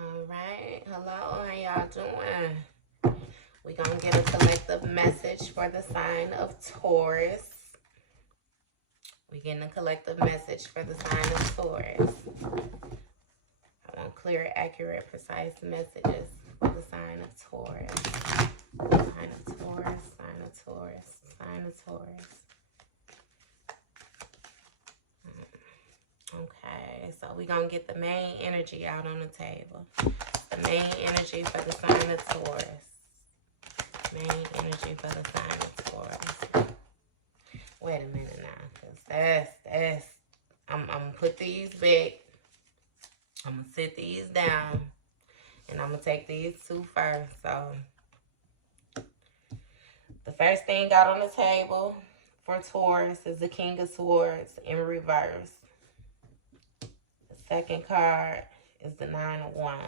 All right. Hello. How y'all doing? We're going to get a collective message for the sign of Taurus. We're getting a collective message for the sign of Taurus. I want clear, accurate, precise messages for the sign of Taurus. Sign of Taurus, sign of Taurus, sign of Taurus. Okay, so we're going to get the main energy out on the table. The main energy for the sign of Taurus. Main energy for the sign of Taurus. Wait a minute now, because I'm going to put these back. I'm going to sit these down. And I'm going to take these two first. So, the first thing out on the table for Taurus is the King of Swords in reverse. The second card is the Nine of Wands.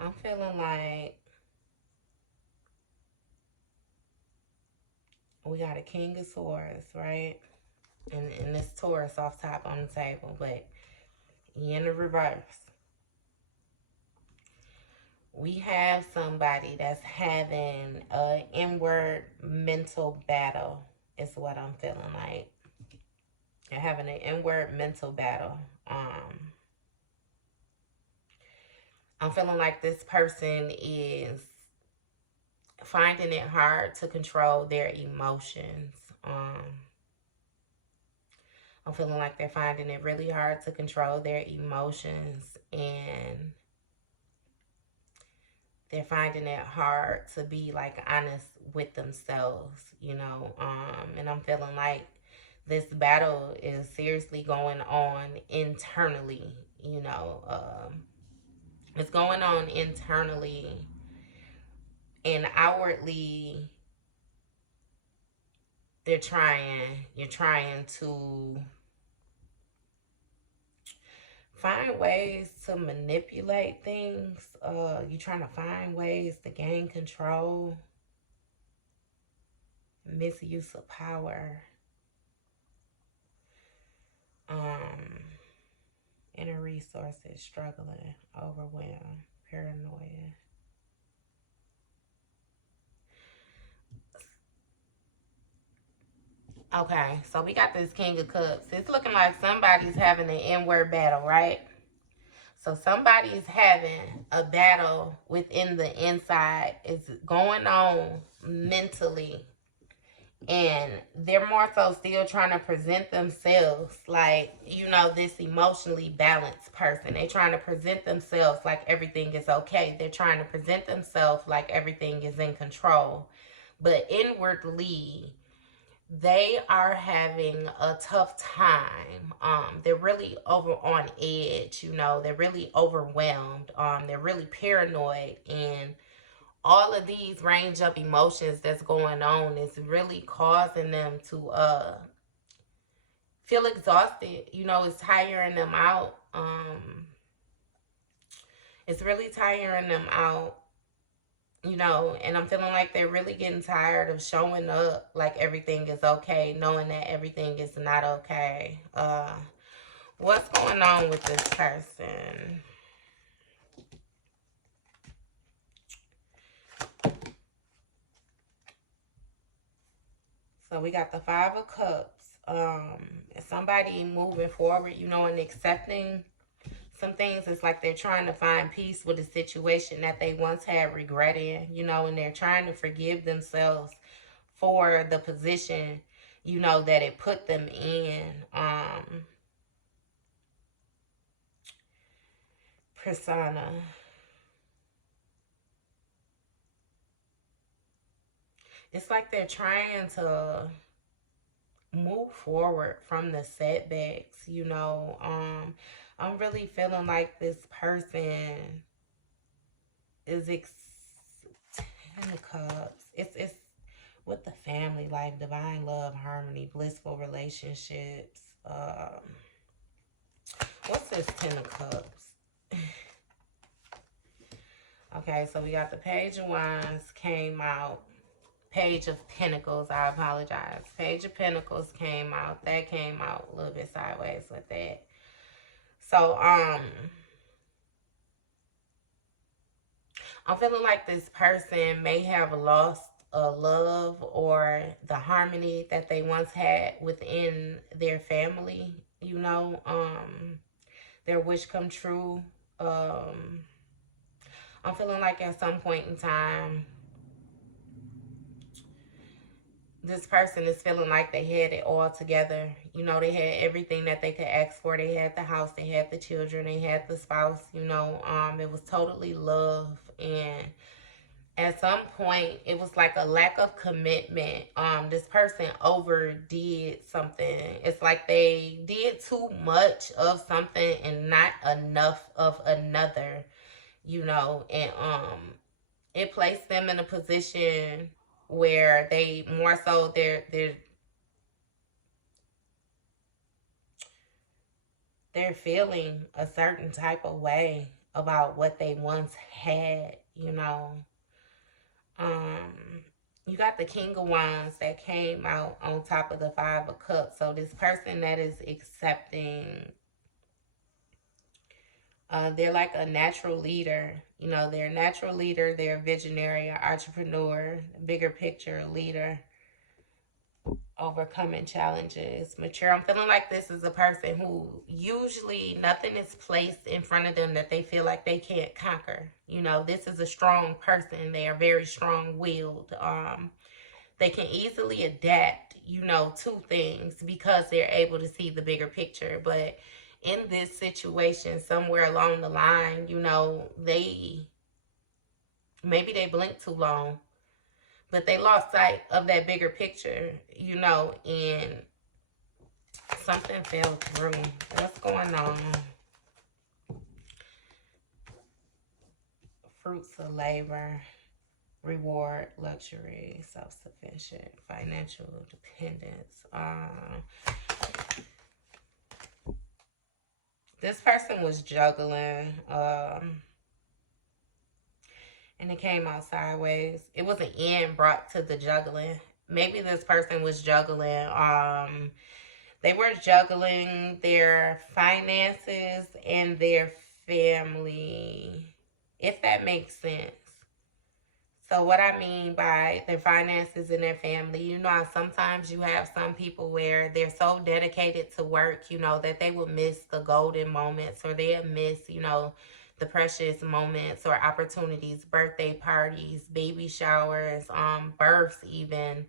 I'm feeling like we got a King of Swords, right? And this Taurus off top on the table, but in the reverse. We have somebody that's having an inward mental battle, is what I'm feeling like. They're having an inward mental battle. I'm feeling like this person is finding it hard to control their emotions. I'm feeling like they're finding it really hard to control their emotions, and they're finding it hard to be like honest with themselves, you know. And I'm feeling like this battle is seriously going on internally, you know. It's going on internally, and outwardly you're trying to find ways to manipulate things. You're trying to find ways to gain control. Misuse of power. Inner resources, struggling, overwhelmed, paranoia. Okay, so we got this King of Cups. It's looking like somebody's having an inward battle, right? So somebody's having a battle within the inside. It's going on mentally. And they're more so still trying to present themselves like, you know, this emotionally balanced person. They're trying to present themselves like everything is okay. They're trying to present themselves like everything is in control. But inwardly, they are having a tough time. They're really over on edge, you know. They're really overwhelmed. They're really paranoid, and all of these range of emotions that's going on is really causing them to feel exhausted. You know, it's tiring them out. It's really tiring them out. You know, and I'm feeling like they're really getting tired of showing up like everything is okay, knowing that everything is not okay. What's going on with this person? So we got the Five of Cups. Somebody moving forward, you know, and accepting some things. It's like they're trying to find peace with a situation that they once had regret in, you know, and they're trying to forgive themselves for the position, you know, that it put them in. Persona. It's like they're trying to move forward from the setbacks, you know. I'm really feeling like this person is Ten of Cups. It's with the family life, divine love, harmony, blissful relationships. What's this Ten of Cups? Okay, so we got the Page of Wands came out. Page of Pentacles, I apologize. Page of Pentacles came out. That came out a little bit sideways with that. So, I'm feeling like this person may have lost a love or the harmony that they once had within their family, you know, their wish come true. I'm feeling like at some point in time, this person is feeling like they had it all together. You know, they had everything that they could ask for. They had the house, they had the children, they had the spouse, you know. It was totally love. And at some point, it was like a lack of commitment. This person overdid something. It's like they did too much of something and not enough of another, you know. And it placed them in a position where they more so they're feeling a certain type of way about what they once had, you know. You got the King of Wands that came out on top of the Five of Cups. So this person that is accepting, they're like a natural leader. You know, they're a natural leader. They're a visionary, an entrepreneur, bigger picture leader, overcoming challenges, mature. I'm feeling like this is a person who usually nothing is placed in front of them that they feel like they can't conquer. You know, this is a strong person. They are very strong-willed. They can easily adapt, you know, to things because they're able to see the bigger picture. But in this situation, somewhere along the line, you know, maybe they blinked too long, but they lost sight of that bigger picture, you know, and something fell through. What's going on? Fruits of labor, reward, luxury, self-sufficient, financial dependence. This person was juggling, and it came out sideways. It was an end brought to the juggling. Maybe this person was juggling. They were juggling their finances and their family, if that makes sense. So what I mean by their finances and their family, you know how sometimes you have some people where they're so dedicated to work, you know, that they will miss the golden moments, or they'll miss, you know, the precious moments or opportunities, birthday parties, baby showers, births even,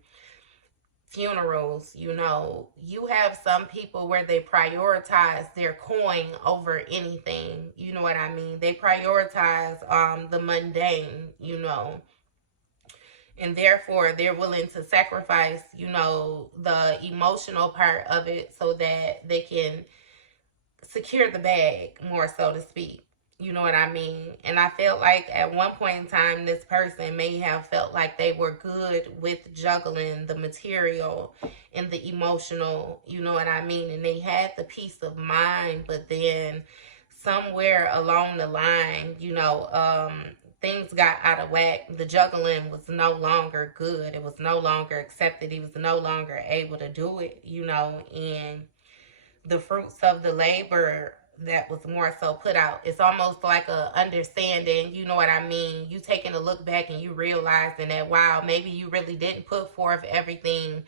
funerals. You know, you have some people where they prioritize their coin over anything, you know what I mean? They prioritize the mundane, you know, and therefore they're willing to sacrifice, you know, the emotional part of it so that they can secure the bag, more so to speak. You know what I mean? And I felt like at one point in time, this person may have felt like they were good with juggling the material and the emotional, you know what I mean? And they had the peace of mind, but then somewhere along the line, you know, things got out of whack. The juggling was no longer good. It was no longer accepted. He was no longer able to do it, you know, and the fruits of the labor that was more so put out. It's almost like a understanding, you know what I mean? You taking a look back and you realizing that, wow, maybe you really didn't put forth everything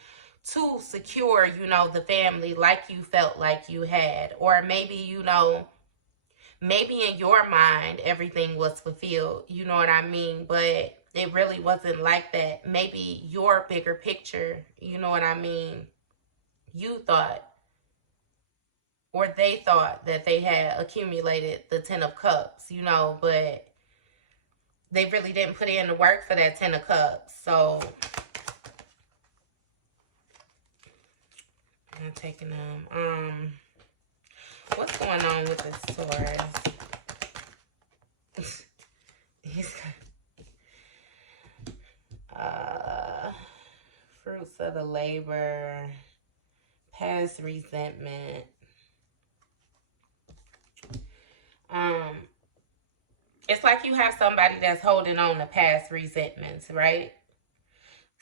to secure, you know, the family like you felt like you had. Or maybe, you know, maybe in your mind everything was fulfilled, you know what I mean? But it really wasn't like that. Maybe your bigger picture, you know what I mean? You thought, or they thought that they had accumulated the 10 of cups, you know, but they really didn't put in the work for that 10 of cups. So I'm taking them. What's going on with this Taurus? He's fruits of the labor, past resentment. It's like you have somebody that's holding on to past resentments, right?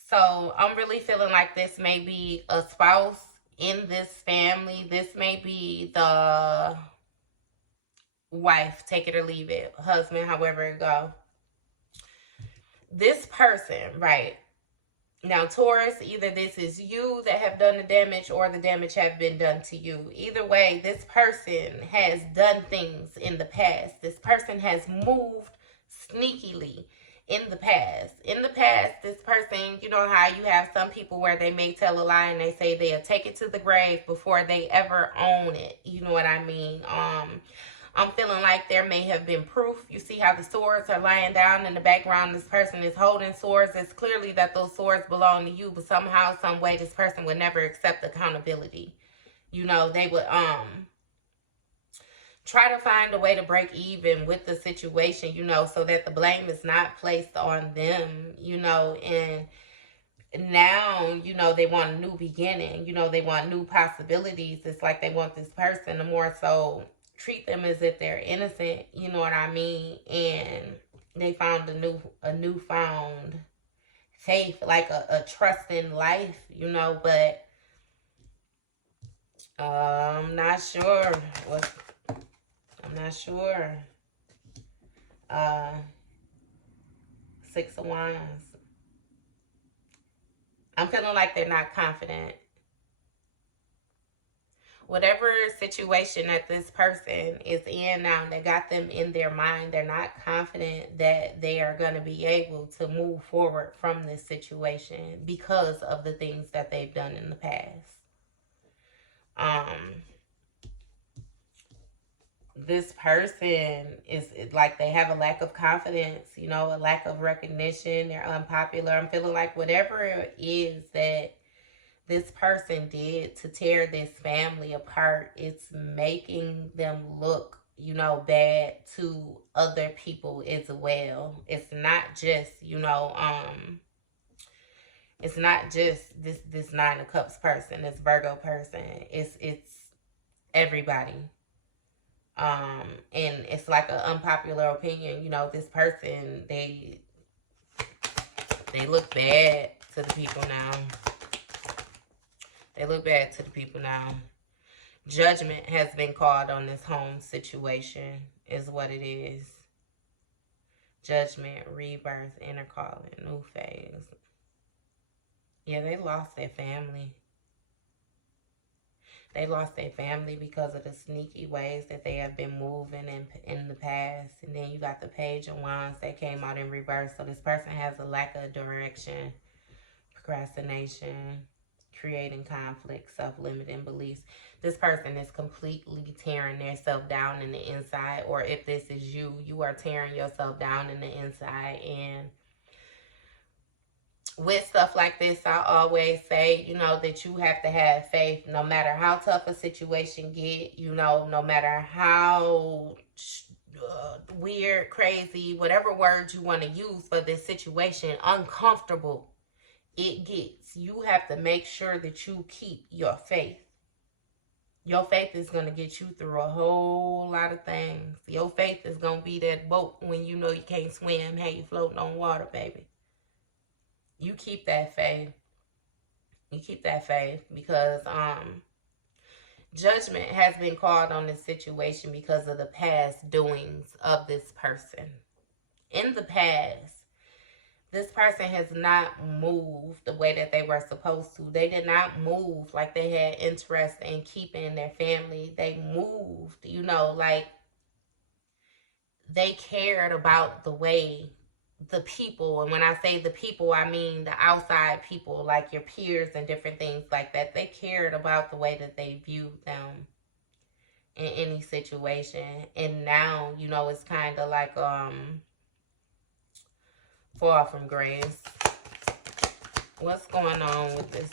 So I'm really feeling like this may be a spouse in this family. This may be the wife, take it or leave it, husband, however it go. This person, right? Now, Taurus, either this is you that have done the damage or the damage have been done to you. Either way, this person has done things in the past. This person has moved sneakily in the past. In the past, this person, you know how you have some people where they may tell a lie and they say they'll take it to the grave before they ever own it. You know what I mean? I'm feeling like there may have been proof. You see how the swords are lying down in the background. This person is holding swords. It's clearly that those swords belong to you, but somehow, some way, this person would never accept accountability. You know, they would try to find a way to break even with the situation, you know, so that the blame is not placed on them, you know, and now, you know, they want a new beginning, you know, they want new possibilities. It's like they want this person to more so treat them as if they're innocent, you know what I mean? And they found a newfound faith, like a trust in life, you know, but I'm not sure what I'm not sure. uh 6 of Wands. I'm feeling like they're not confident. Whatever situation that this person is in now that got them in their mind, they're not confident that they are going to be able to move forward from this situation because of the things that they've done in the past. This person is like they have a lack of confidence, you know, a lack of recognition. They're unpopular. I'm feeling like whatever it is that this person did to tear this family apart, it's making them look, you know, bad to other people as well. It's not just, you know, it's not just this 9 of Cups person, this Virgo person. It's everybody. And it's like an unpopular opinion, you know, this person, they look bad to the people now. They look bad to the people now. Judgment has been called on this home situation, is what it is. Judgment, rebirth, inner calling, new phase. Yeah, they lost their family. They lost their family because of the sneaky ways that they have been moving in the past. And then you got the Page of Wands that came out in reverse. So this person has a lack of direction, procrastination, creating conflict, self-limiting beliefs. This person is completely tearing themselves down in the inside. Or if this is you, you are tearing yourself down in the inside. And with stuff like this, I always say, you know, that you have to have faith no matter how tough a situation get, you know, no matter how weird, crazy, whatever words you want to use for this situation, uncomfortable it gets. You have to make sure that you keep your faith. Your faith is going to get you through a whole lot of things. Your faith is going to be that boat when you know you can't swim, how you floating on water, baby. You keep that faith. You keep that faith because judgment has been called on this situation because of the past doings of this person. In the past, this person has not moved the way that they were supposed to. They did not move like they had interest in keeping their family. They moved, you know, like they cared about the way the people, and when I say the people, I mean the outside people, like your peers and different things like that. They cared about the way that they viewed them in any situation. And now, you know, it's kind of like fall from grace. What's going on with this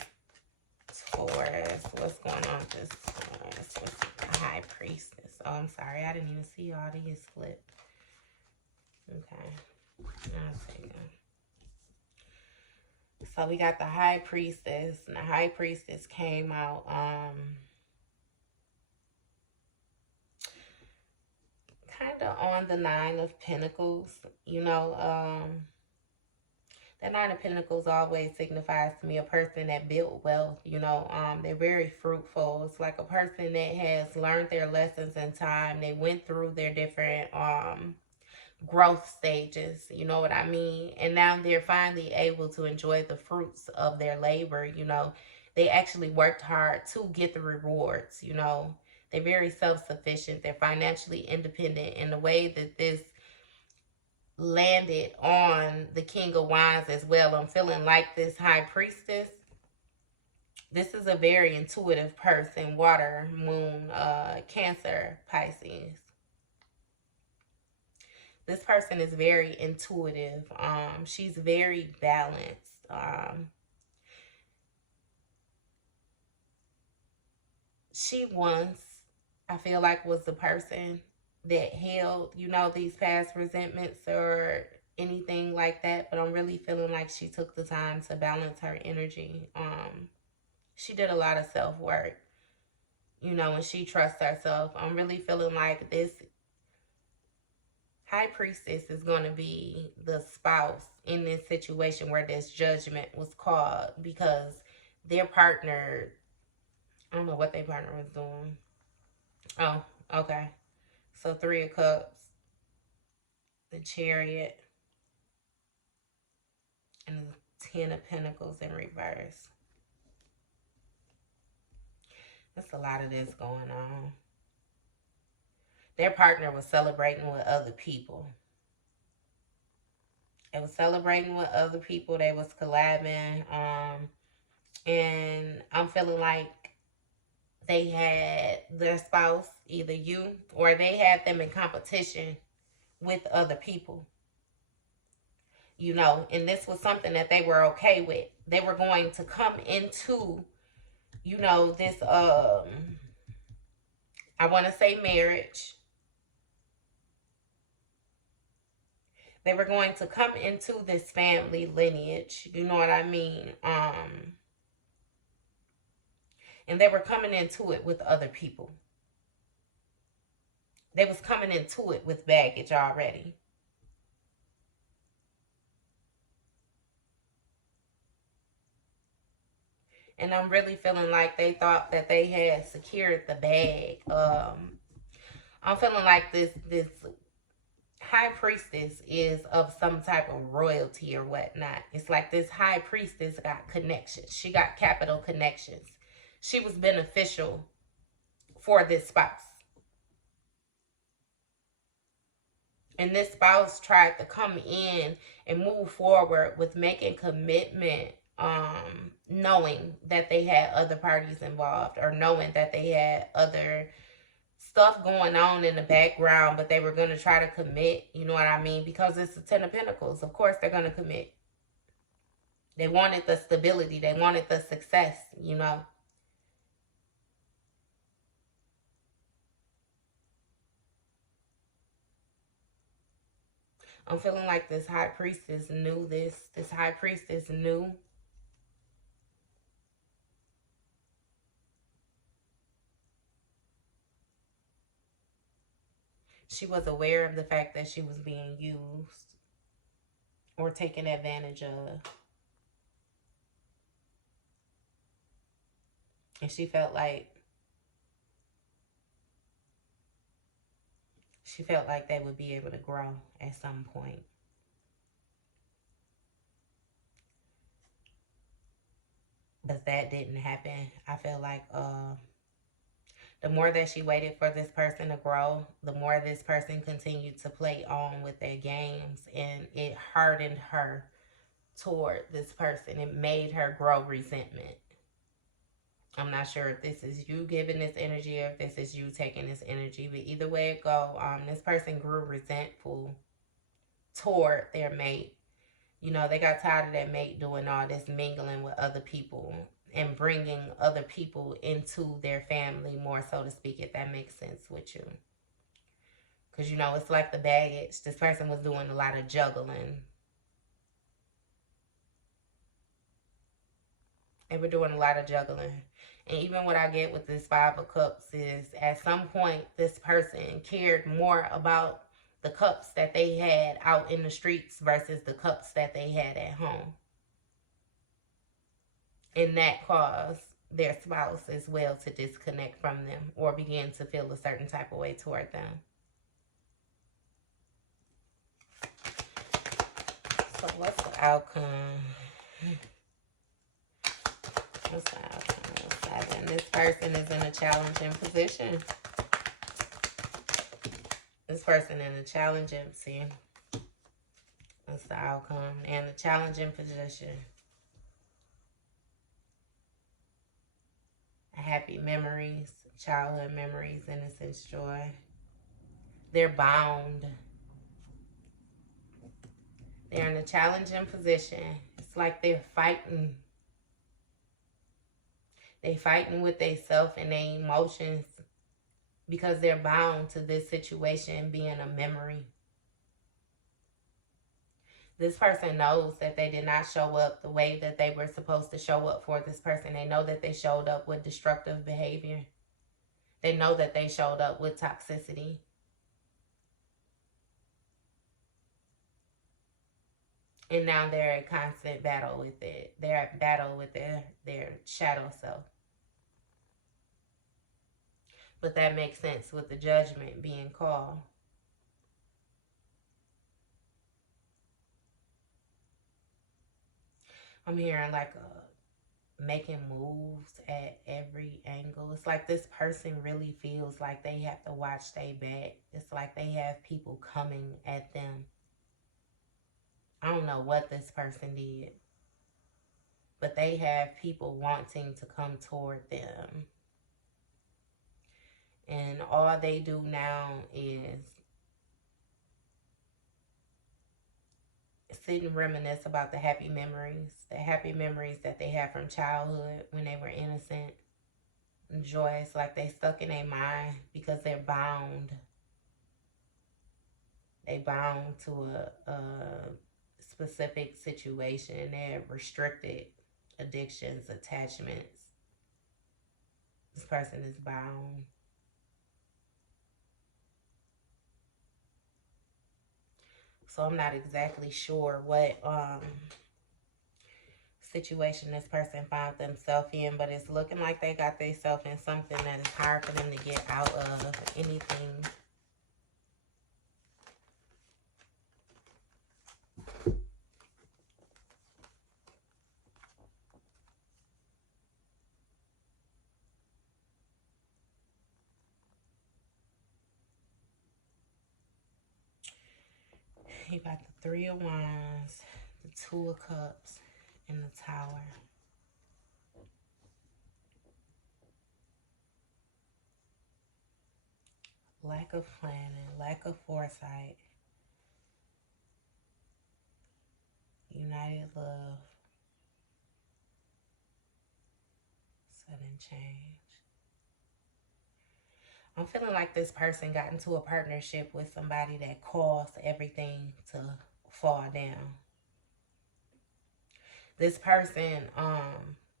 Taurus? What's going on with this Taurus? What's the High Priestess? Oh, I'm sorry, I didn't even see all these flipped. Okay, I'll take them. So we got the High Priestess, and the High Priestess came out kind of on the Nine of Pentacles. You know, the Nine of Pentacles always signifies to me a person that built wealth. You know, they're very fruitful. It's like a person that has learned their lessons in time. They went through their different growth stages, you know what I mean? And now they're finally able to enjoy the fruits of their labor. You know, they actually worked hard to get the rewards. You know, they're very self-sufficient. They're financially independent. And the way that this landed on the King of Wands as well, I'm feeling like this High Priestess. This is a very intuitive person. Water, moon, Cancer, Pisces. This person is very intuitive. She's very balanced. She once, I feel like, was the person that held, you know, these past resentments or anything like that. But I'm really feeling like she took the time to balance her energy. She did a lot of self-work, you know, and she trusts herself. I'm really feeling like this High Priestess is going to be the spouse in this situation where this judgment was called, because their partner, I don't know what their partner was doing. Oh, okay. So Three of Cups, the Chariot, and the Ten of Pentacles in reverse. There's a lot of this going on. Their partner was celebrating with other people. They was celebrating with other people. They was collabing. And I'm feeling like they had their spouse, either you, or they had them in competition with other people. You know, and this was something that they were okay with. They were going to come into, you know, this, I want to say marriage. They were going to come into this family lineage. You know what I mean? And they were coming into it with other people. They was coming into it with baggage already. And I'm really feeling like they thought that they had secured the bag. I'm feeling like this High Priestess is of some type of royalty or whatnot. It's like this High Priestess got connections. She got capital connections. She was beneficial for this spouse. And this spouse tried to come in and move forward with making commitment, knowing that they had other parties involved, or knowing that they had other stuff going on in the background, but they were going to try to commit, you know what I mean? Because it's the Ten of Pentacles. Of course they're going to commit. They wanted the stability. They wanted the success, you know. I'm feeling like this High Priestess knew this. This High Priestess knew. She was aware of the fact that she was being used or taken advantage of. And she felt like they would be able to grow at some point. But that didn't happen. I feel like the more that she waited for this person to grow, the more this person continued to play on with their games, and it hardened her toward this person. It made her grow resentment. I'm not sure if this is you giving this energy or if this is you taking this energy, but either way it go, this person grew resentful toward their mate. You know, they got tired of that mate doing all this mingling with other people and bringing other people into their family, more so to speak, if that makes sense with you. Because, you know, it's like the baggage. This person was doing a lot of juggling. They were doing a lot of juggling. And even what I get with this Five of Cups is at some point this person cared more about the cups that they had out in the streets versus the cups that they had at home. And that caused their spouse as well to disconnect from them or begin to feel a certain type of way toward them. So what's the outcome? What's the outcome? 7. This person is in a challenging position. This person in a challenging, see, that's the outcome. And a challenging position. Happy memories, childhood memories, innocence, joy. They're bound. They're in a challenging position. It's like they're fighting. They're fighting with themselves and their emotions because they're bound to this situation being a memory. This person knows that they did not show up the way that they were supposed to show up for this person. They know that they showed up with destructive behavior. They know that they showed up with toxicity. And now they're in constant battle with it. They're at battle with their shadow self. But that makes sense with the judgment being called. I'm hearing like making moves at every angle. It's like this person really feels like they have to watch their back. It's like they have people coming at them. I don't know what this person did, but they have people wanting to come toward them. And all they do now is sit and reminisce about the happy memories that they had from childhood when they were innocent and joyous, like they stuck in their mind because they're bound. They bound to a specific situation. They're restricted addictions, attachments. This person is bound. So I'm not exactly sure what situation this person found themselves in, but it's looking like they got themselves in something that is hard for them to get out of. Anything. You got the 3 of Wands, the 2 of Cups, and the Tower. Lack of planning, lack of foresight. United love. Sudden change. I'm feeling like this person got into a partnership with somebody that caused everything to fall down. This person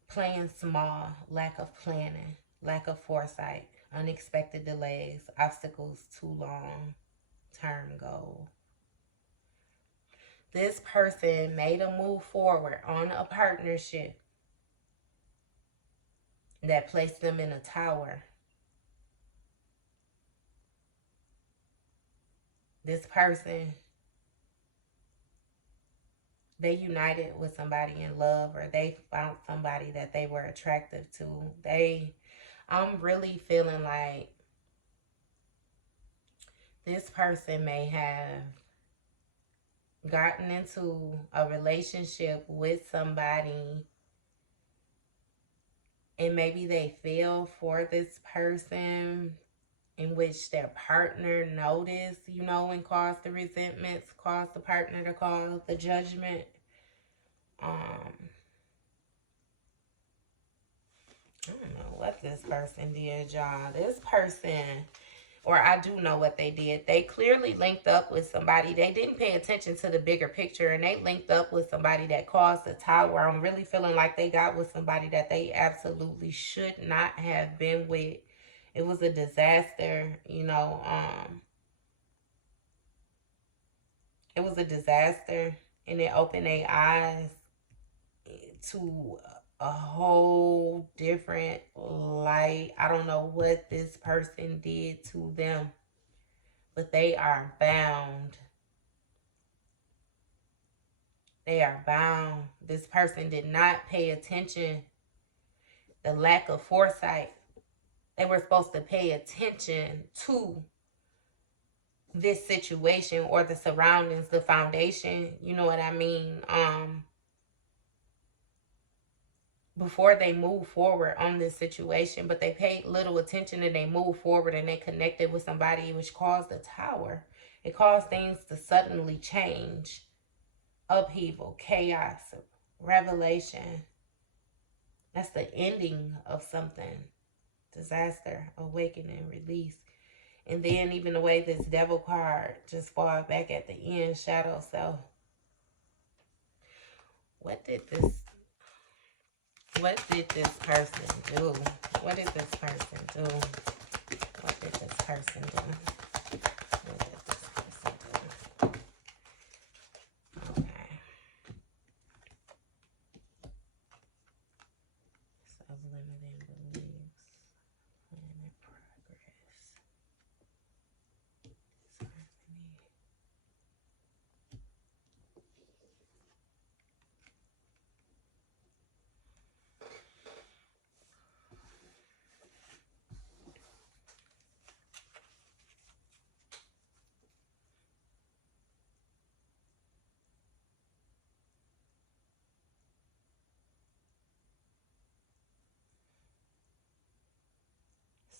playing small, lack of planning, lack of foresight, unexpected delays, obstacles too long, term goal. This person made a move forward on a partnership that placed them in a tower. This person, they united with somebody in love, or they found somebody that they were attractive to. I'm really feeling like this person may have gotten into a relationship with somebody and maybe they fell for this person in which their partner noticed, and caused the resentments, caused the partner to cause the judgment. I don't know what this person did, y'all. This person or I do know what they did. They clearly linked up with somebody. They didn't pay attention to the bigger picture, and they linked up with somebody that caused the tower. I'm really feeling like they got with somebody that they absolutely should not have been with. It was a disaster, you know. It was a disaster, and it opened their eyes to a whole different light. I don't know what this person did to them, but they are bound. They are bound. This person did not pay attention. The lack of foresight. They were supposed to pay attention to this situation or the surroundings, the foundation, you know what I mean? Before they move forward on this situation, but they paid little attention and they moved forward and they connected with somebody, which caused the tower. It caused things to suddenly change. Upheaval, chaos, revelation. That's the ending of something. Disaster, awakening, release. And then even the way this devil card just falls back at the end, shadow self. What did this person do? What did this person do? What did this person do? What did this person do? Okay. Subliminal beliefs. Planet progress. Harmony.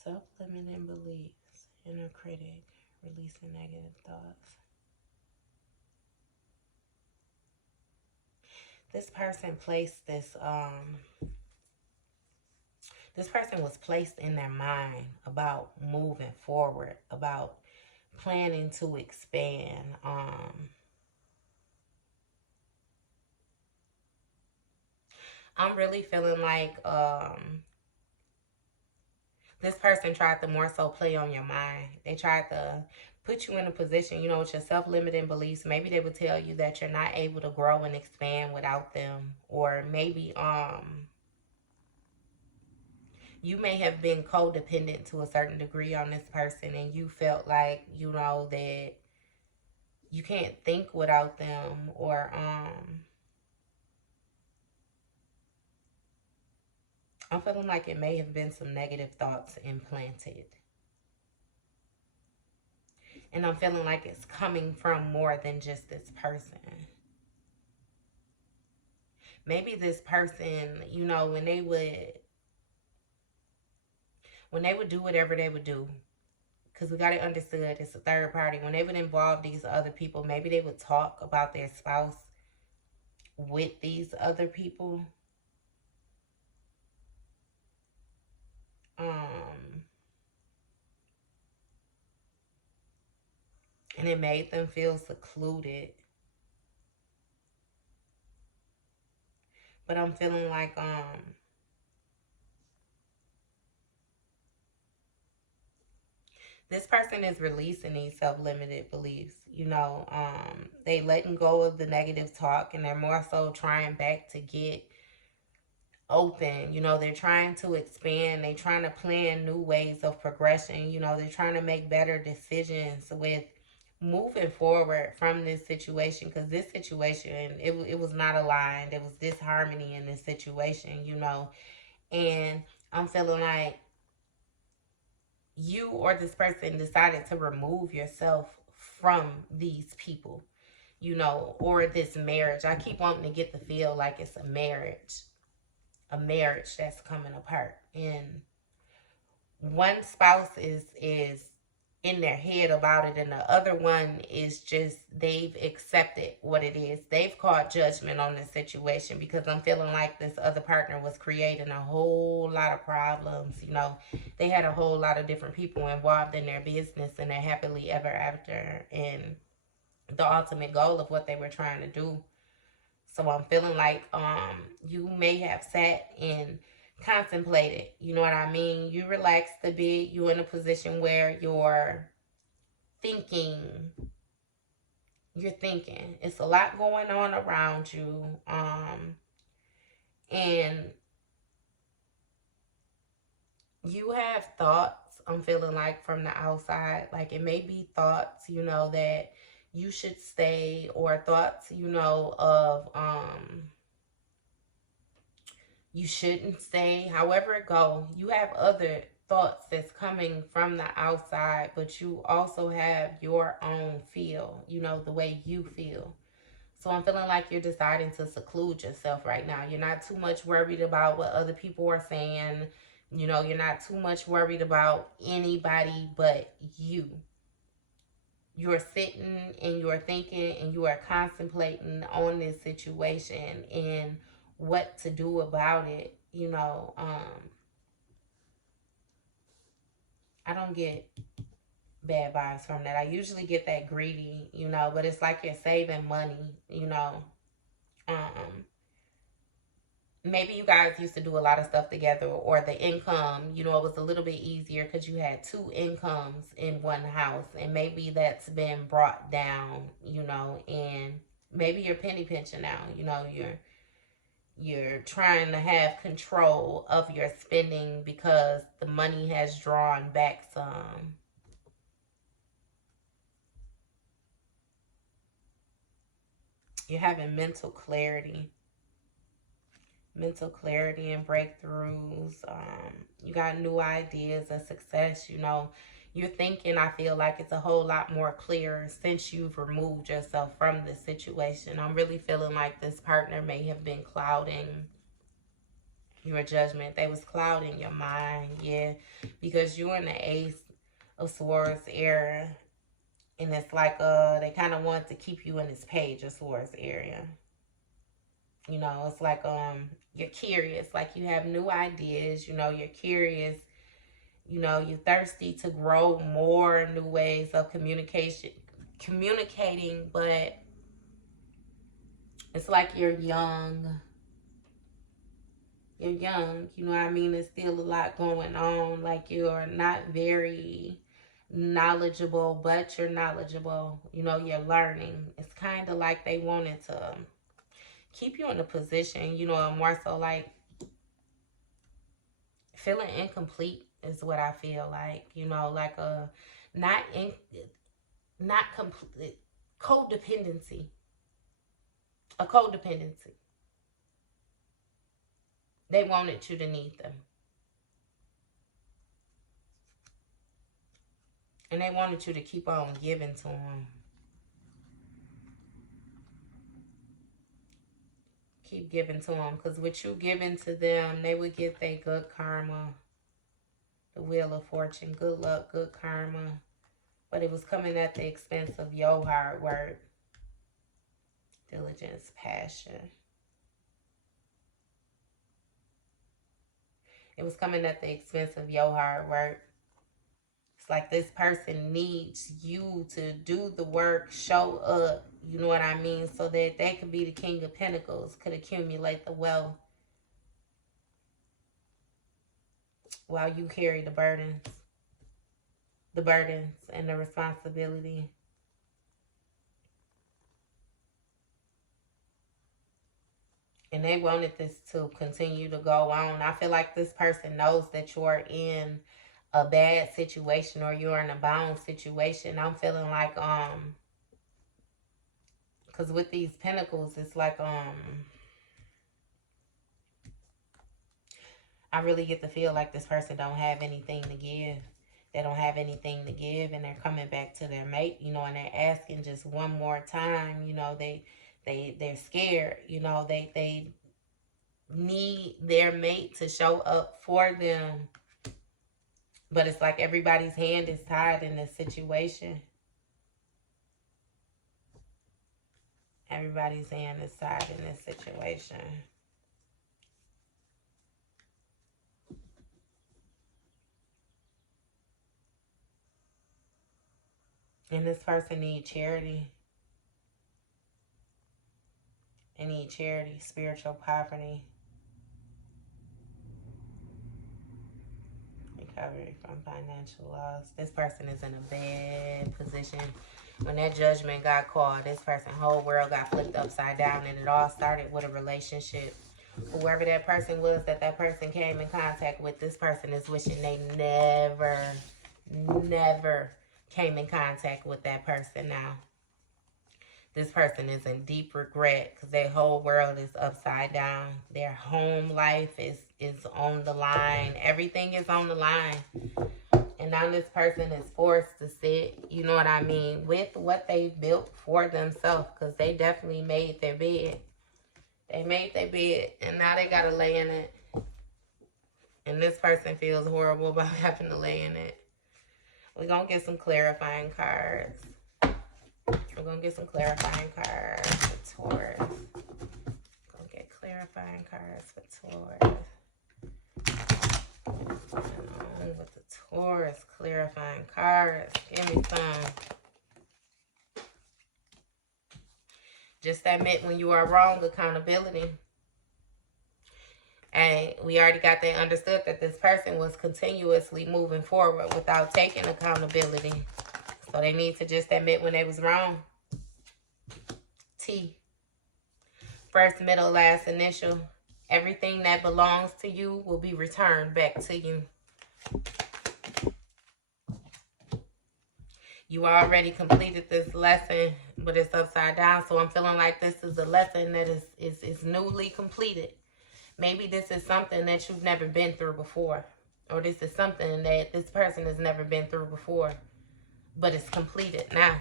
Self-limiting beliefs, inner critic, releasing negative thoughts. This person placed this person was placed in their mind about moving forward, about planning to expand. I'm really feeling like this person tried to more so play on your mind. They tried to put you in a position, you know, with your self-limiting beliefs. Maybe they would tell you that you're not able to grow and expand without them. Or maybe you may have been codependent to a certain degree on this person, and you felt like, you know, that you can't think without them, or I'm feeling like it may have been some negative thoughts implanted. And I'm feeling like it's coming from more than just this person. Maybe this person, you know, when they would do whatever they would do, because we got it understood, it's a third party. When they would involve these other people, maybe they would talk about their spouse with these other people. And it made them feel secluded. But I'm feeling like this person is releasing these self-limited beliefs. You know, they letting go of the negative talk, and they're more so trying back to get open. You know, they're trying to expand. They're trying to plan new ways of progression. You know, they're trying to make better decisions with moving forward from this situation, because this situation, it was not aligned. There was disharmony in this situation, you know. And I'm feeling like you or this person decided to remove yourself from these people, you know, or this marriage. I keep wanting to get the feel like it's a marriage that's coming apart. And one spouse is in their head about it, and the other one is just they've accepted what it is. They've called judgment on the situation, because I'm feeling like this other partner was creating a whole lot of problems. You know, they had a whole lot of different people involved in their business and their happily ever after, and the ultimate goal of what they were trying to do. So I'm feeling like you may have sat and contemplated, you know what I mean? You relaxed a bit, you're in a position where thinking you're thinking. It's a lot going on around you. And you have thoughts, I'm feeling like, from the outside. Like, it may be thoughts, you know, that you should stay, or thoughts, you know, of you shouldn't stay. However it go, you have other thoughts that's coming from the outside, but you also have your own feel, you know, the way you feel. So I'm feeling like you're deciding to seclude yourself right now. You're not too much worried about what other people are saying. You know, you're not too much worried about anybody but you. You're sitting and you're thinking and you are contemplating on this situation and what to do about it. You know, I don't get bad vibes from that. I usually get that greedy, you know, but it's like you're saving money, you know. Um, Maybe you guys used to do a lot of stuff together, or the income, you know, it was a little bit easier because you had two incomes in one house, and maybe that's been brought down, you know. And maybe you're penny pinching now, you know, you're trying to have control of your spending because the money has drawn back some. You're having mental clarity and breakthroughs. You got new ideas of success. You know, you're thinking, I feel like it's a whole lot more clear since you've removed yourself from this situation. I'm really feeling like this partner may have been clouding your judgment. They was clouding your mind, yeah, because you're in the Ace of Swords era, and it's like they kind of want to keep you in this Page of Swords area. You know, it's like you're curious, like you have new ideas, you know, you're curious, you know, you're thirsty to grow more new ways of communicating, but it's like you're young, you know what I mean? There's still a lot going on. Like, you're not very knowledgeable, but you're knowledgeable. You know, you're learning. It's kind of like they wanted to keep you in a position, you know, more so like feeling incomplete is what I feel like, you know, like a not in not complete codependency, a codependency. They wanted you to need them, and they wanted you to keep on giving to them. Keep giving to them, because with you giving to them, they would get their good karma, the Wheel of Fortune, good luck, good karma. But it was coming at the expense of your hard work, diligence, passion. It was coming at the expense of your hard work. It's like this person needs you to do the work, show up, you know what I mean, so that they could be the King of Pentacles, could accumulate the wealth while you carry the burdens and the responsibility. And they wanted this to continue to go on. I feel like this person knows that you're in a bad situation, or you're in a bound situation. I'm feeling like because with these pentacles, it's like I really get to feel like this person don't have anything to give. They don't have anything to give, and they're coming back to their mate, you know, and they're asking just one more time. You know, they're scared. You know, they need their mate to show up for them. But it's like everybody's hand is tied in this situation. Everybody's hand is tied in this situation. And this person needs charity. They need charity, spiritual poverty. Recovery from financial loss. This person is in a bad position. When that judgment got called, this person's whole world got flipped upside down, and it all started with a relationship. Whoever that person was that person came in contact with, this person is wishing they never came in contact with that person now. This person is in deep regret because their whole world is upside down. Their home life is on the line. Everything is on the line. And now this person is forced to sit, you know what I mean, with what they built for themselves, because they definitely made their bed. They made their bed, and now they got to lay in it. And this person feels horrible about having to lay in it. We're going to get some clarifying cards. We're going to get some clarifying cards for Taurus. We're going to get clarifying cards for Taurus. With the Taurus clarifying cards. Give me some. Just admit when you are wrong, accountability. And we already got that understood that this person was continuously moving forward without taking accountability. So they need to just admit when they was wrong. T. First, middle, last, initial. Everything that belongs to you will be returned back to you. You already completed this lesson, but it's upside down. So I'm feeling like this is a lesson that is newly completed. Maybe this is something that you've never been through before. Or this is something that this person has never been through before. But it's completed now.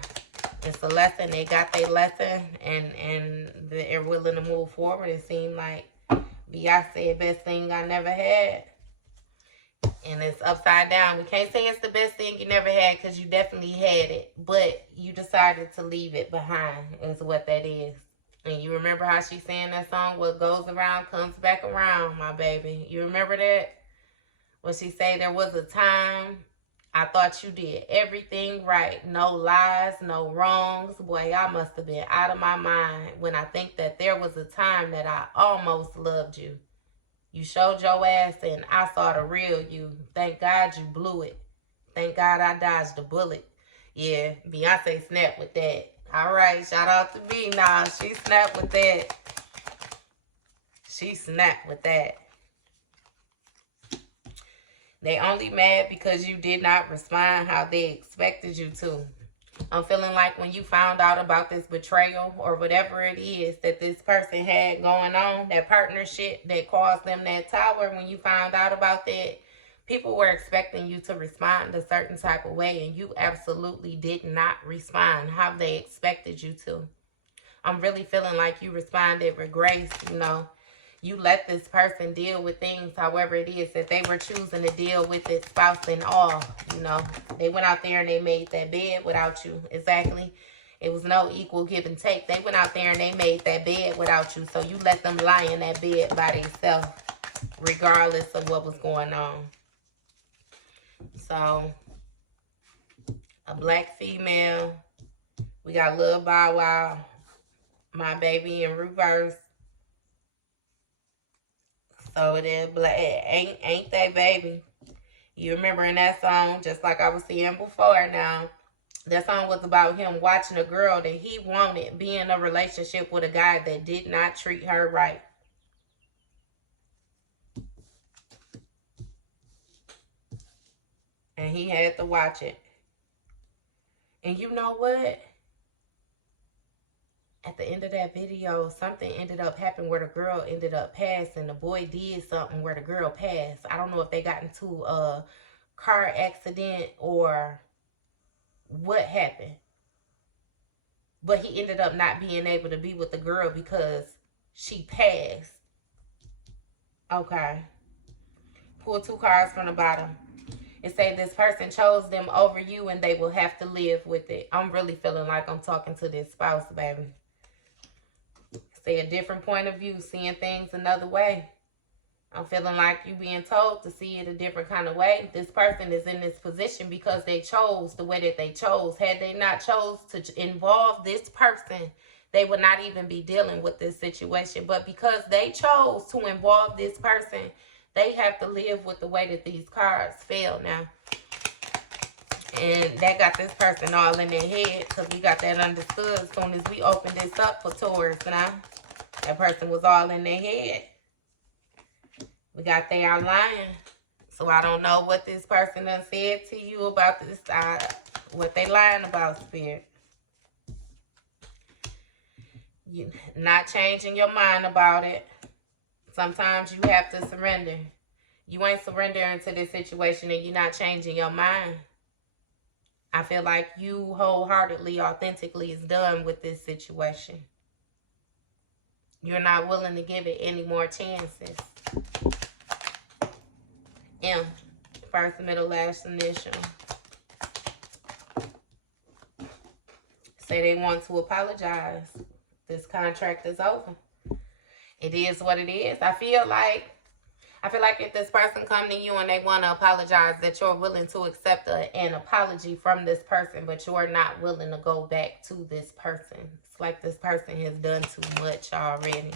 It's a lesson. They got their lesson, and they're willing to move forward. It seemed like Beyonce, best thing I never had. And it's upside down. We can't say it's the best thing you never had because you definitely had it. But you decided to leave it behind is what that is. And you remember how she sang that song, what goes around comes back around, my baby. You remember that? When she say there was a time I thought you did everything right. No lies, no wrongs. Boy, I must have been out of my mind when I think that there was a time that I almost loved you. You showed your ass and I saw the real you. Thank God you blew it. Thank God I dodged the bullet. Yeah, Beyonce snapped with that. All right, shout out to B now. She snapped with that. She snapped with that. They only mad because you did not respond how they expected you to. I'm feeling like when you found out about this betrayal or whatever it is that this person had going on, that partnership that caused them that tower, when you found out about that, people were expecting you to respond a certain type of way, and you absolutely did not respond how they expected you to. I'm really feeling like you responded with grace, you know. You let this person deal with things however it is that they were choosing to deal with it, spouse and all, you know. They went out there and they made that bed without you. Exactly. It was no equal give and take. They went out there and they made that bed without you. So you let them lie in that bed by themselves, regardless of what was going on. So, a black female. We got Lil Bow Wow, My Baby in reverse. So it is black. Ain't that baby? You remember in that song, just like I was saying before now, that song was about him watching a girl that he wanted be in a relationship with a guy that did not treat her right. And he had to watch it. And you know what? At the end of that video, something ended up happening where the girl ended up passing. The boy did something where the girl passed. I don't know if they got into a car accident or what happened. But he ended up not being able to be with the girl because she passed. Okay. Pull 2 cards from the bottom. It say this person chose them over you and they will have to live with it. I'm really feeling like I'm talking to this spouse, baby. Say a different point of view, seeing things another way. I'm feeling like you being told to see it a different kind of way. This person is in this position because they chose the way that they chose. Had they not chose to involve this person, they would not even be dealing with this situation. But because they chose to involve this person, they have to live with the way that these cards fell now. And that got this person all in their head, because we got that understood as soon as we opened this up for Taurus now. That person was all in their head. We got they are lying. So I don't know what this person done said to you about this, what they lying about, Spirit. You not changing your mind about it. Sometimes you have to surrender. You ain't surrendering to this situation and you're not changing your mind. I feel like you wholeheartedly, authentically is done with this situation. You're not willing to give it any more chances. M, first, middle, last initial. Say they want to apologize. This contract is over. It is what it is. I feel like if this person come to you and they want to apologize, that you're willing to accept an apology from this person, but you're not willing to go back to this person. It's like this person has done too much already.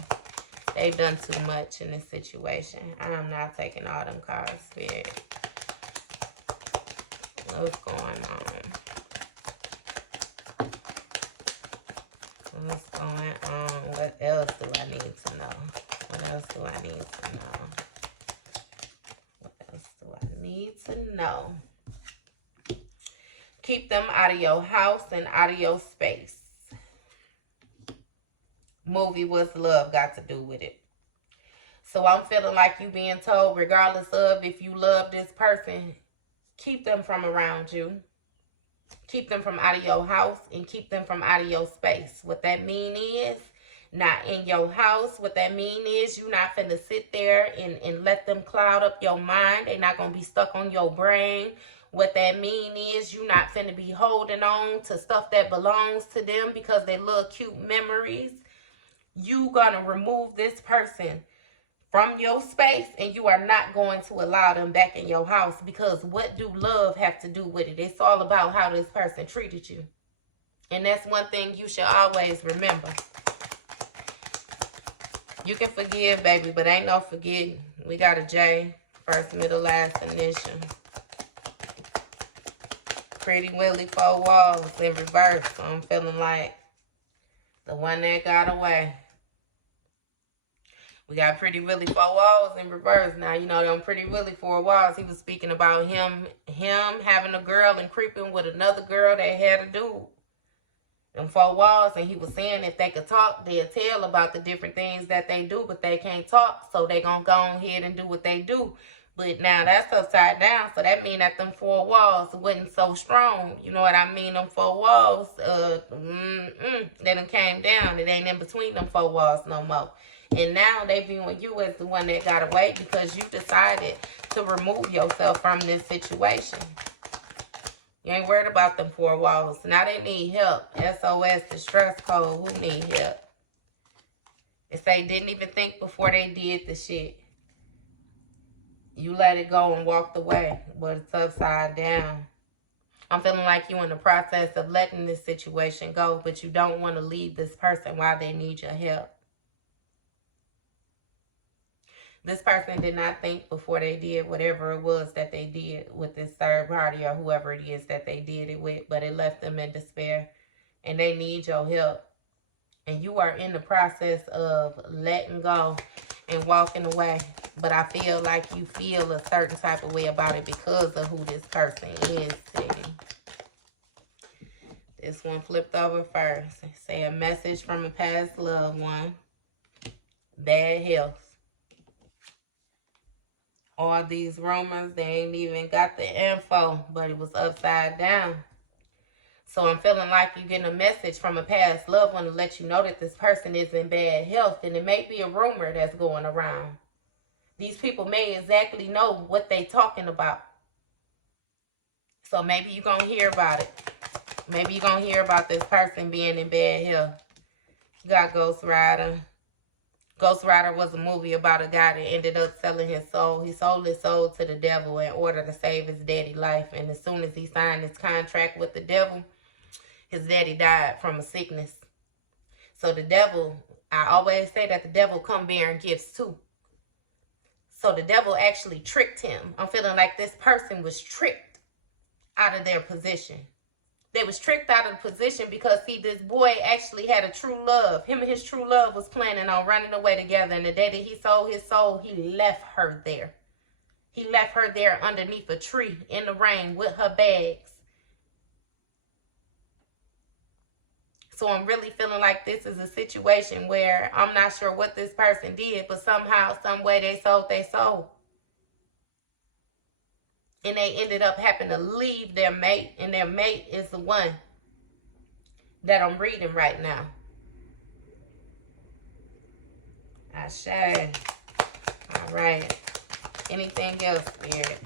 They've done too much in this situation. I'm not taking all them cards, Spirit. What's going on? What's going on? What else do I need to know? What else do I need to know? What else do I need to know? Keep them out of your house and out of your space. Movie, what's love got to do with it? So I'm feeling like you being told, regardless of if you love this person, keep them from around you. Keep them from out of your house and keep them from out of your space. What that mean is, not in your house. What that mean is, you're not finna sit there and let them cloud up your mind. They're not gonna be stuck on your brain. What that mean is, you're not finna be holding on to stuff that belongs to them because they love cute memories. You gonna remove this person from your space and you are not going to allow them back in your house, because what do love have to do with it? It's all about how this person treated you. And that's one thing you should always remember. You can forgive, baby, but ain't no forgetting. We got a J, first, middle, last initial. Pretty Willie, 4 walls in reverse. So I'm feeling like the one that got away. We got Pretty Willie 4 walls in reverse. Now, you know, them Pretty Willie 4 walls, he was speaking about him having a girl and creeping with another girl that had a dude. Them 4 walls, and he was saying if they could talk, they'll tell about the different things that they do, but they can't talk, so they gonna go ahead and do what they do. But now that's upside down, so that mean that them 4 walls wasn't so strong. You know what I mean? Them 4 walls, they done came down. It ain't in between them 4 walls no more. And now they viewing you as the one that got away because you decided to remove yourself from this situation. You ain't worried about them 4 walls. Now they need help. SOS, distress code. Who need help? They say didn't even think before they did the shit. You let it go and walked away, but it's upside down. I'm feeling like you in the process of letting this situation go, but you don't want to leave this person while they need your help. This person did not think before they did whatever it was that they did with this third party or whoever it is that they did it with, but it left them in despair and they need your help. And you are in the process of letting go and walking away. But I feel like you feel a certain type of way about it because of who this person is to you. This one flipped over first. Say a message from a past loved one. Bad health. All these rumors, they ain't even got the info, but it was upside down. So I'm feeling like you're getting a message from a past loved one to let you know that this person is in bad health. And it may be a rumor that's going around. These people may exactly know what they talking about. So maybe you're going to hear about it. Maybe you're going to hear about this person being in bad health. You got Ghost Rider. Ghost Rider was a movie about a guy that ended up selling his soul. He sold his soul to the devil in order to save his daddy life. And as soon as he signed his contract with the devil, his daddy died from a sickness. So the devil, I always say that the devil come bearing gifts too. So the devil actually tricked him. I'm feeling like this person was tricked out of their position. They was tricked out of the position because, see, this boy actually had a true love. Him and his true love was planning on running away together. And the day that he sold his soul, he left her there. He left her there underneath a tree in the rain with her bags. So I'm really feeling like this is a situation where I'm not sure what this person did, but somehow, some way they sold their soul. And they ended up having to leave their mate, and their mate is the one that I'm reading right now. Ashe. All right. Anything else, Spirit?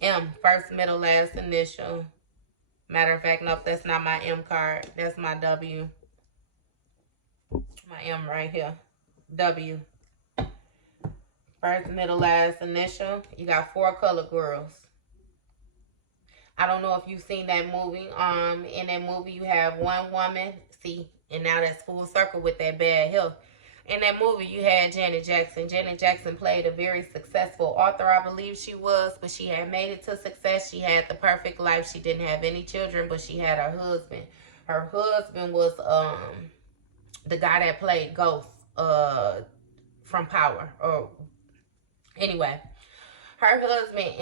M, first, middle, last initial. Matter of fact, nope, that's not my M card. That's my W. My M right here. W. First, middle, last initial. You got 4 color girls. I don't know if you've seen that movie. In that movie, you have one woman. See, and now that's full circle with that bad health. In that movie, you had Janet Jackson. Janet Jackson played a very successful author, I believe she was, but she had made it to success. She had the perfect life. She didn't have any children, but she had her husband. Her husband was the guy that played Ghost from Power. Or anyway, her husband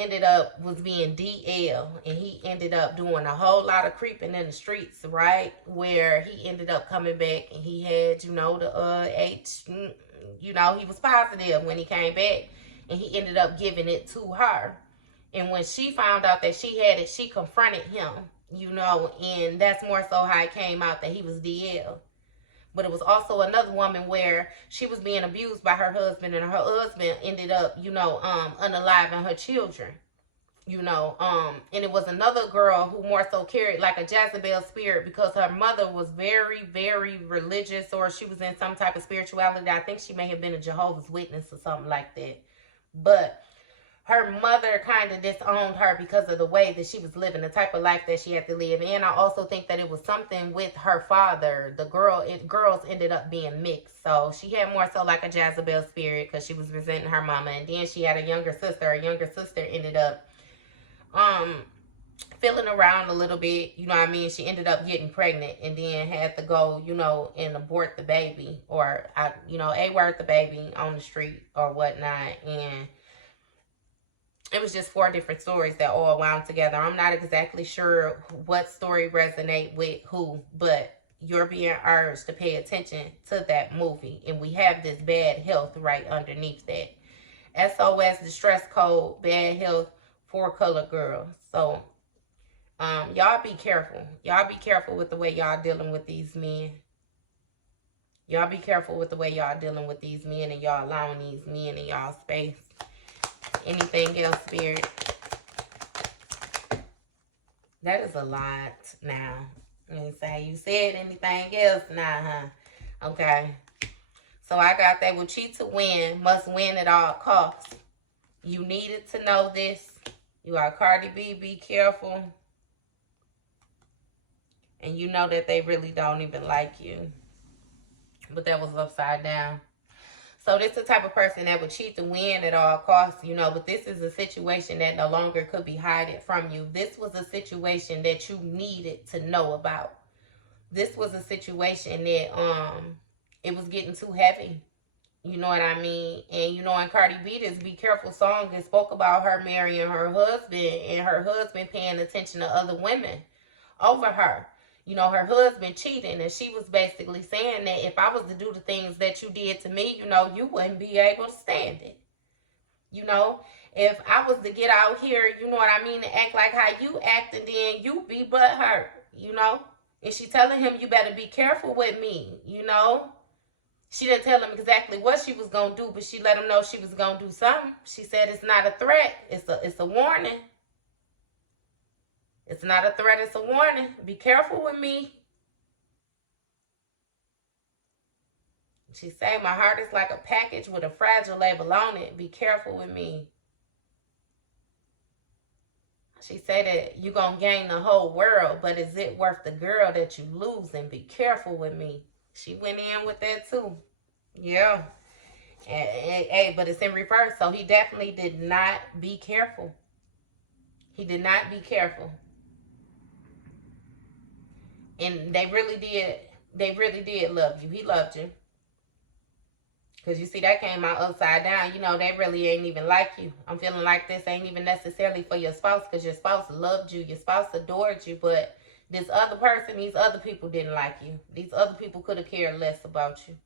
was being DL, and he ended up doing a whole lot of creeping in the streets, right? Where he ended up coming back, and he had, the he was positive when he came back, and he ended up giving it to her. And when she found out that she had it, she confronted him, and that's more so how it came out that he was DL. But it was also another woman where she was being abused by her husband, and her husband ended up, unaliving her children, and it was another girl who more so carried like a Jezebel spirit because her mother was very, very religious, or she was in some type of spirituality. I think she may have been a Jehovah's Witness or something like that. But her mother kind of disowned her because of the way that she was living, the type of life that she had to live. And I also think that it was something with her father. The girls ended up being mixed. So she had more so like a Jezebel spirit because she was resenting her mama. And then she had a younger sister. Her younger sister ended up feeling around a little bit. She ended up getting pregnant and then had to go, and abort the baby, or, abort the baby on the street or whatnot. And it was just 4 different stories that all wound together. I'm not exactly sure what story resonate with who, but you're being urged to pay attention to that movie. And we have this bad health right underneath that. SOS distress code, bad health, 4 color girls. So, y'all be careful. Y'all be careful with the way y'all dealing with these men. Y'all be careful with the way y'all dealing with these men, and y'all allowing these men in y'all space. Anything else, Spirit? That is a lot now. Let me say, you said anything else now, huh? Okay. So I got that will cheat to win, must win at all costs. You needed to know this. You are Cardi B, be careful. And you know that they really don't even like you. But that was upside down. So this is the type of person that would cheat to win at all costs, but this is a situation that no longer could be hidden from you. This was a situation that you needed to know about. This was a situation that it was getting too heavy. You know what I mean? And in Cardi B, this Be Careful song, it spoke about her marrying her husband and her husband paying attention to other women over her. Her husband cheating, and she was basically saying that if I was to do the things that you did to me, you wouldn't be able to stand it. If I was to get out here, and act like how you act, and then you be butthurt, and she telling him, you better be careful with me, She didn't tell him exactly what she was going to do, but she let him know she was going to do something. She said it's not a threat, it's a warning. It's not a threat, it's a warning. Be careful with me. She say, my heart is like a package with a fragile label on it. Be careful with me. She said that you're going to gain the whole world, but is it worth the girl that you lose? And be careful with me. She went in with that too. Yeah. Hey, but it's in reverse. So he definitely did not be careful. He did not be careful. And they really did love you. He loved you. Because you see, that came out upside down. You know, they really ain't even like you. I'm feeling like this ain't even necessarily for your spouse, because your spouse loved you. Your spouse adored you. But this other person, these other people didn't like you. These other people could have cared less about you.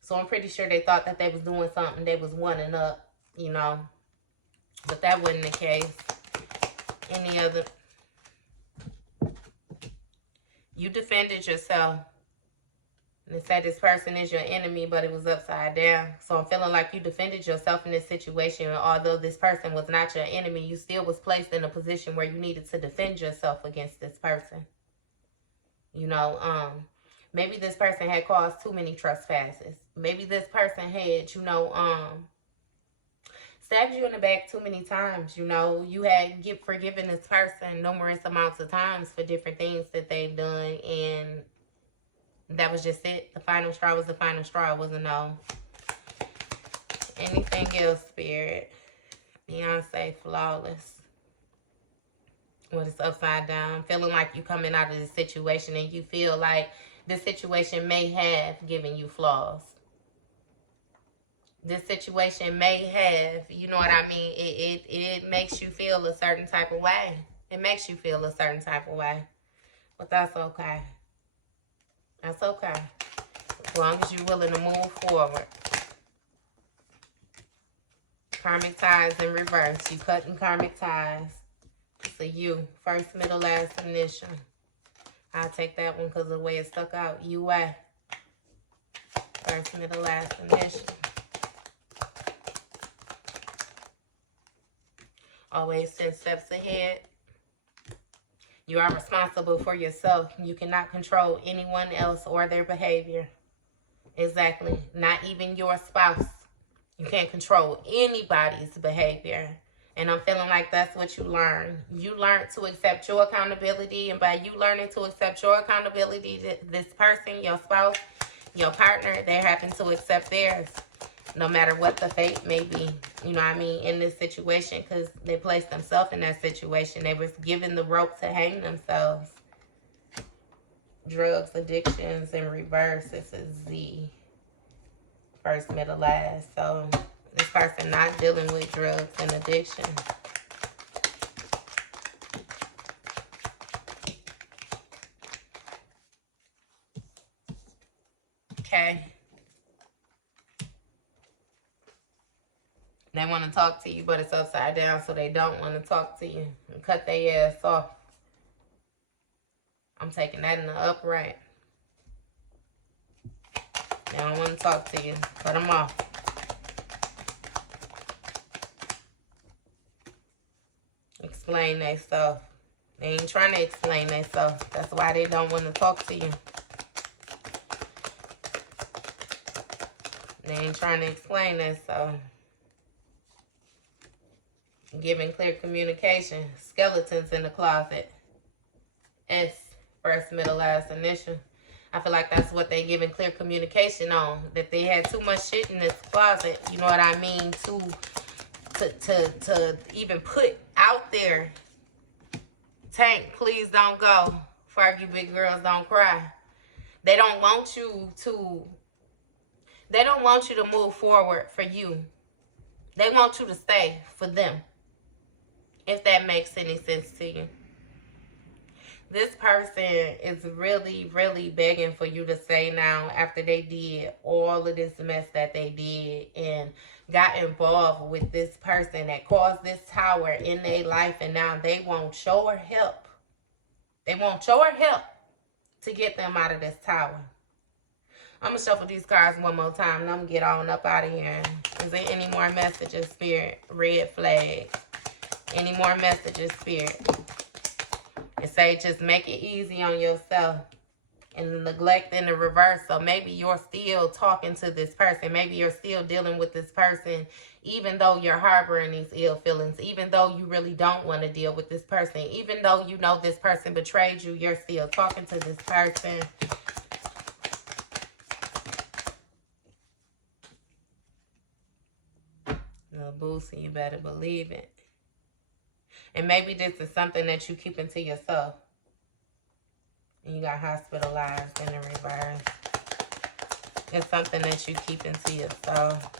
So I'm pretty sure they thought that they was doing something. They was one up, you know. But that wasn't the case. Any other... You defended yourself. And it said this person is your enemy, but it was upside down. So I'm feeling like you defended yourself in this situation. Although this person was not your enemy, you still was placed in a position where you needed to defend yourself against this person. You know, maybe this person had caused too many trespasses. Maybe this person had, you know, stabbed you in the back too many times. You know, you had forgiven this person numerous amounts of times for different things that they've done, and that was just it. The final straw was the final straw. It wasn't no anything else, Spirit. Beyonce, Flawless. When it's upside down. Feeling like you coming out of this situation and you feel like this situation may have given you flaws. This situation may have, you know what I mean? It makes you feel a certain type of way. It makes you feel a certain type of way. But that's okay. That's okay. As long as you're willing to move forward. Karmic ties in reverse. You cutting karmic ties. It's a U. First, middle, last initial. I'll take that one because of the way it stuck out. UA. First, middle, last initial. Always 10 steps ahead. You are responsible for yourself. You cannot control anyone else or their behavior. Exactly. Not even your spouse. You can't control anybody's behavior. And I'm feeling like that's what you learned. You learned to accept your accountability. And by you learning to accept your accountability, this person, your spouse, your partner, they're having to accept theirs. No matter what the fate may be, you know what I mean, in this situation, because they placed themselves in that situation. They was given the rope to hang themselves. Drugs, addictions, in reverse. This is Z. First, middle, last. So this person not dealing with drugs and addiction. Okay. They want to talk to you, but it's upside down, so they don't want to talk to you. And cut their ass off. I'm taking that in the upright. They don't want to talk to you. Cut them off. Explain they stuff. They ain't trying to explain they stuff. That's why they don't want to talk to you. They ain't trying to explain that stuff. Giving clear communication. Skeletons in the closet. S. First, middle, last initial. I feel like that's what they giving clear communication on. That they had too much shit in this closet. You know what I mean? To even put out there. Tank, please don't go. Fergie, big girls don't cry. They don't want you to. They don't want you to move forward for you. They want you to stay for them. If that makes any sense to you. This person is really, really begging for you to say now, after they did all of this mess that they did and got involved with this person that caused this tower in their life, and now they want your help. They want your help to get them out of this tower. I'm going to shuffle these cards one more time, and I'm going to get on up out of here. Is there any more messages, Spirit? Red flag. Any more messages, Spirit? and say just make it easy on yourself. And neglect in the reverse. So maybe you're still talking to this person. Maybe you're still dealing with this person, even though you're harboring these ill feelings, even though you really don't want to deal with this person, even though you know this person betrayed you, you're still talking to this person. No, Boosie, you better believe it. And maybe this is something that you keeping to yourself. And you got hospitalized in the reverse. It's something that you keep into yourself.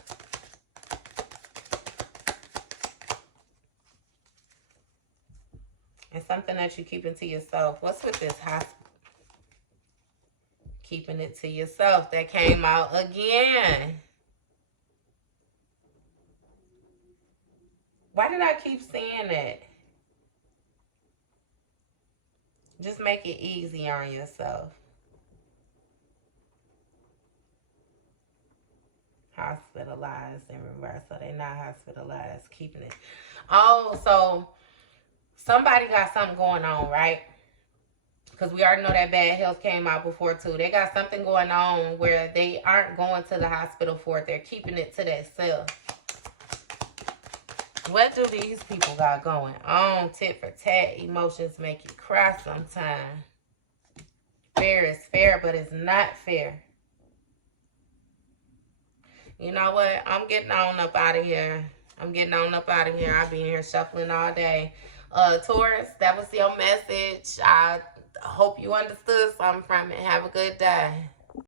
It's something that you keep into yourself. What's with this hospital? Keeping it to yourself. That came out again. Why did I keep saying that? Just make it easy on yourself. Hospitalized in reverse. So they're not hospitalized. Keeping it. Oh, so somebody got something going on, right? Because we already know that bad health came out before too. They got something going on where they aren't going to the hospital for it. They're keeping it to themselves. What do these people got going on? Tit for tat. Emotions make you cry sometimes. Fair is fair, but it's not fair. You know what? I'm getting on up out of here. I've been here shuffling all day. Taurus, that was your message. I hope you understood something from it. Have a good day.